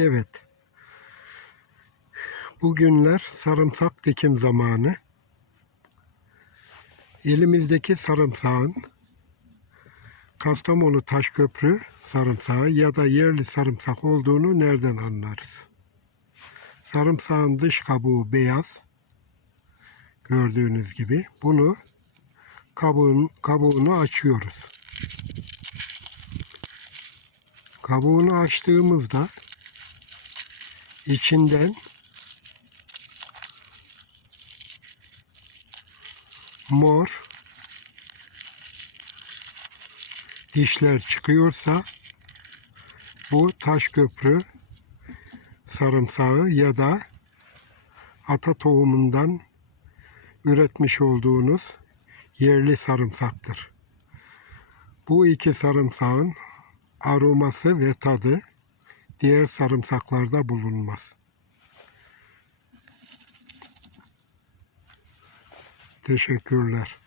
Evet. Bugünler sarımsak dikim zamanı. Elimizdeki sarımsağın Kastamonu Taşköprü sarımsağı ya da yerli sarımsak olduğunu nereden anlarız? Sarımsağın dış kabuğu beyaz. Gördüğünüz gibi. Bunu kabuğun, kabuğunu açıyoruz. Kabuğunu açtığımızda içinden mor dişler çıkıyorsa bu taş köprü sarımsağı ya da ata tohumundan üretmiş olduğunuz yerli sarımsaktır. Bu iki sarımsağın aroması ve tadı diğer sarımsaklarda bulunmaz. Teşekkürler.